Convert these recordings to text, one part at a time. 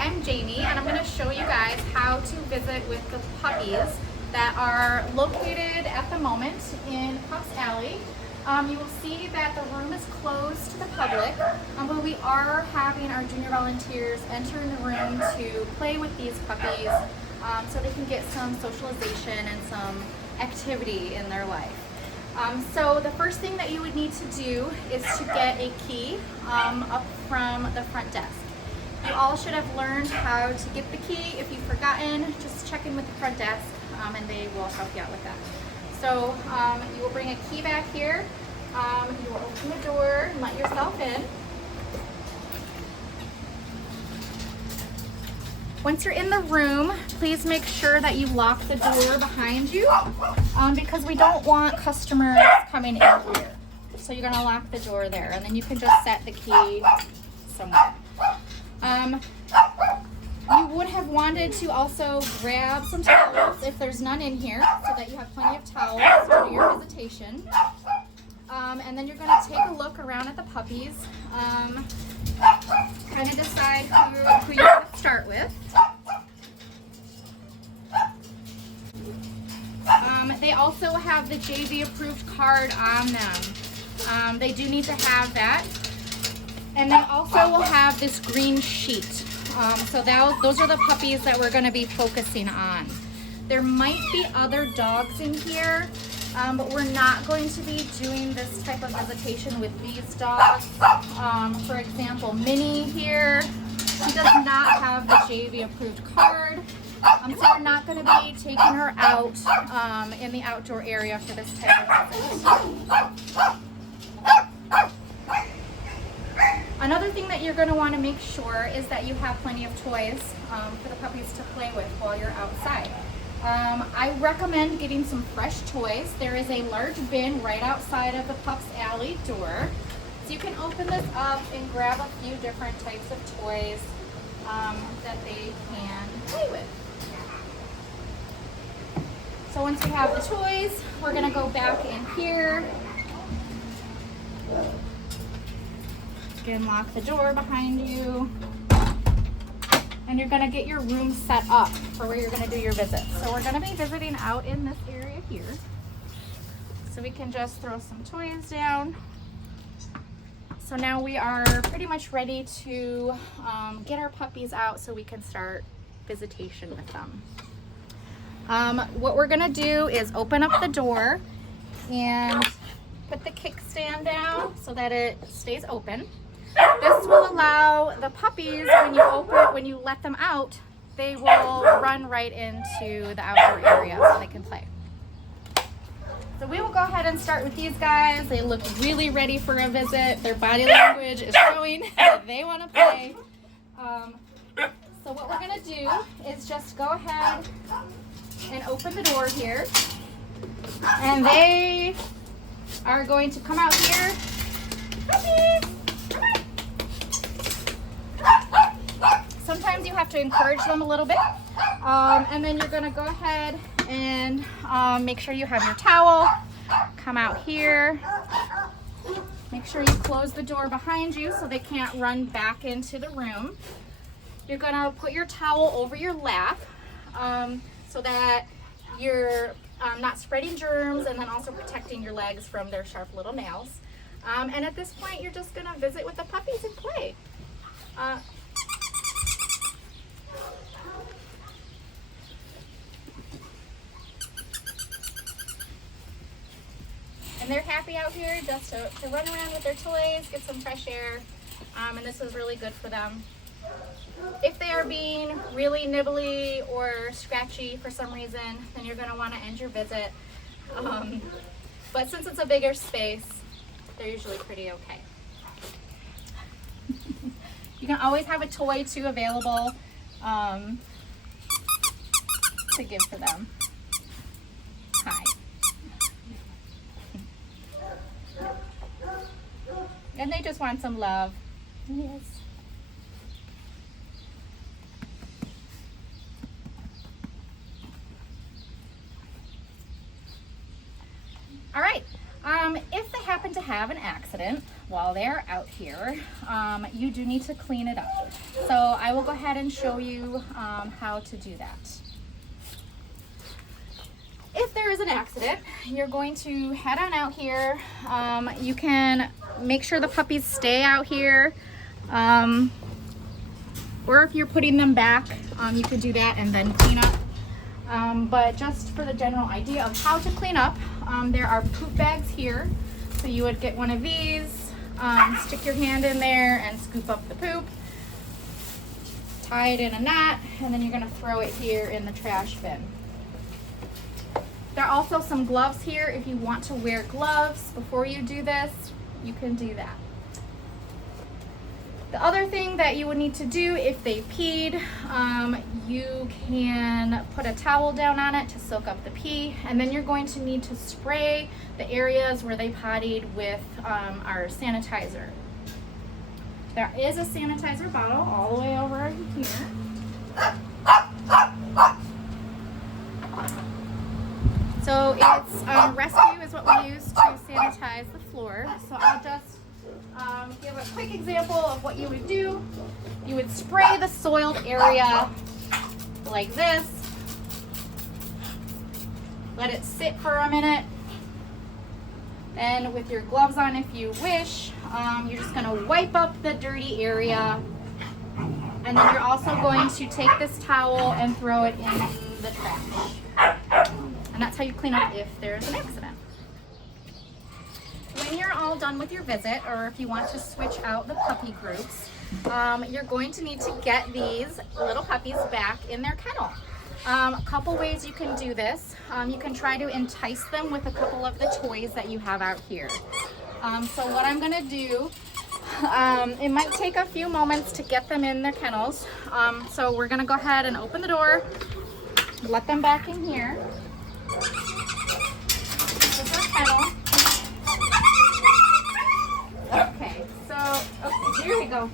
I'm Jamie, and I'm going to show you guys how to visit with the puppies that are located at the moment in Pups Alley. You will see that the room is closed to the public, but we are having our junior volunteers enter in the room to play with these puppies so they can get some socialization and some activity in their life. So the first thing that you would need to do is to get a key up from the front desk. You all should have learned how to get the key. If you've forgotten, just check in with the front desk and they will help you out with that. So you will bring a key back here. You will open the door and let yourself in. Once you're in the room, please make sure that you lock the door behind you because we don't want customers coming in here. So you're gonna lock the door there and then you can just set the key somewhere. You would have wanted to also grab some towels if there's none in here so that you have plenty of towels to do your visitation. And then you're going to take a look around at the puppies, kind of decide who you're going to start with. They also have the JV approved card on them. They do need to have that. And they also will have this green sheet. So those are the puppies that we're going to be focusing on. There might be other dogs in here, but we're not going to be doing this type of visitation with these dogs. For example, Minnie here, she does not have the JV approved card. So we're not going to be taking her out in the outdoor area for this type of visit. Another thing that you're going to want to make sure is that you have plenty of toys for the puppies to play with while you're outside. I recommend getting some fresh toys. There is a large bin right outside of the Pups Alley door. So you can open this up and grab a few different types of toys that they can play with. So once we have the toys, we're going to go back in here. Again, lock the door behind you. And you're going to get your room set up for where you're going to do your visit. So we're going to be visiting out in this area here. So we can just throw some toys down. So now we are pretty much ready to get our puppies out so we can start visitation with them. What we're going to do is open up the door and put the kickstand down so that it stays open. This will allow the puppies, when you let them out, they will run right into the outdoor area so they can play. So we will go ahead and start with these guys. They look really ready for a visit. Their body language is showing that they want to play. So what we're going to do is just go ahead and open the door here. And they are going to come out here. Puppies! Sometimes you have to encourage them a little bit. And then you're going to go ahead and make sure you have your towel. Come out here. Make sure you close the door behind you so they can't run back into the room. You're going to put your towel over your lap so that you're not spreading germs and then also protecting your legs from their sharp little nails. And at this point, you're just going to visit with the puppies and play. And they're happy out here just to run around with their toys, get some fresh air, and this is really good for them. If they are being really nibbly or scratchy for some reason, then you're going to want to end your visit. But since it's a bigger space, they're usually pretty okay. You can always have a toy too available to give for them. Hi. And they just want some love. Yes. All right. If they happen to have an accident while they're out here, you do need to clean it up. So I will go ahead and show you how to do that. If there is an accident, you're going to head on out here. You can make sure the puppies stay out here. Or if you're putting them back, you could do that and then clean up. But just for the general idea of how to clean up, there are poop bags here. So you would get one of these, stick your hand in there and scoop up the poop, tie it in a knot, and then you're gonna throw it here in the trash bin. There are also some gloves here. If you want to wear gloves before you do this, you can do that. The other thing that you would need to do if they peed, you can put a towel down on it to soak up the pee, and then you're going to need to spray the areas where they pottied with our sanitizer. There is a sanitizer bottle all the way over here. So it's Rescue is what we use to sanitize the floor. So I'll just give a quick example of what you would do. You would spray the soiled area like this. Let it sit for a minute. Then with your gloves on, if you wish, you're just going to wipe up the dirty area. And then you're also going to take this towel and throw it in the trash. And that's how you clean up if there's an accident. When you're all done with your visit, or if you want to switch out the puppy groups, you're going to need to get these little puppies back in their kennel. A couple ways you can do this. You can try to entice them with a couple of the toys that you have out here. So what I'm going to do, it might take a few moments to get them in their kennels. So we're going to go ahead and open the door, let them back in here. This is our kennel. Okay, so okay, here we go.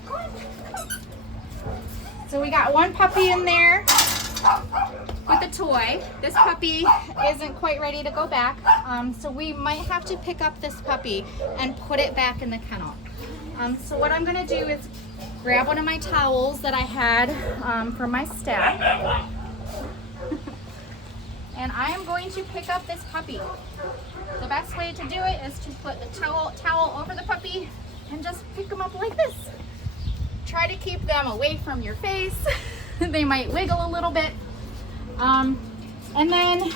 So we got one puppy in there with a toy. This puppy isn't quite ready to go back, so we might have to pick up this puppy and put it back in the kennel. So what I'm going to do is grab one of my towels that I had from my staff, and I am going to pick up this puppy. The best way to do it is to put the towel over the puppy and just pick them up like this. Try to keep them away from your face. They might wiggle a little bit. And then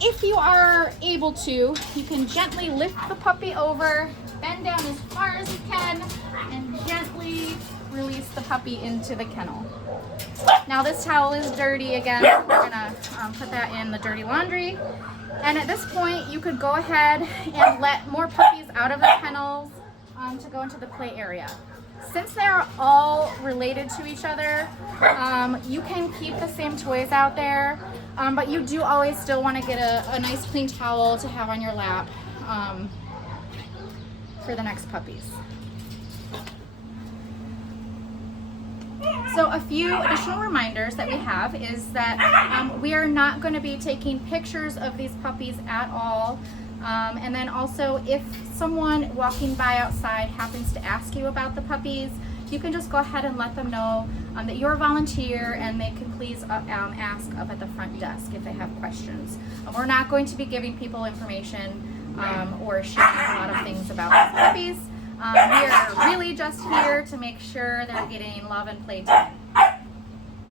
if you are able to, you can gently lift the puppy over, bend down as far as you can, and gently release the puppy into the kennel. Now this towel is dirty again. We're gonna put that in the dirty laundry. And at this point, you could go ahead and let more puppies out of the kennels to go into the play area. Since they're all related to each other, you can keep the same toys out there, but you do always still want to get a nice clean towel to have on your lap for the next puppies. So a few additional reminders that we have is that we are not going to be taking pictures of these puppies at all. And then also, if someone walking by outside happens to ask you about the puppies, you can just go ahead and let them know that you're a volunteer and they can please ask up at the front desk if they have questions. We're not going to be giving people information or sharing a lot of things about these puppies. We are really just here to make sure they're getting love and playtime.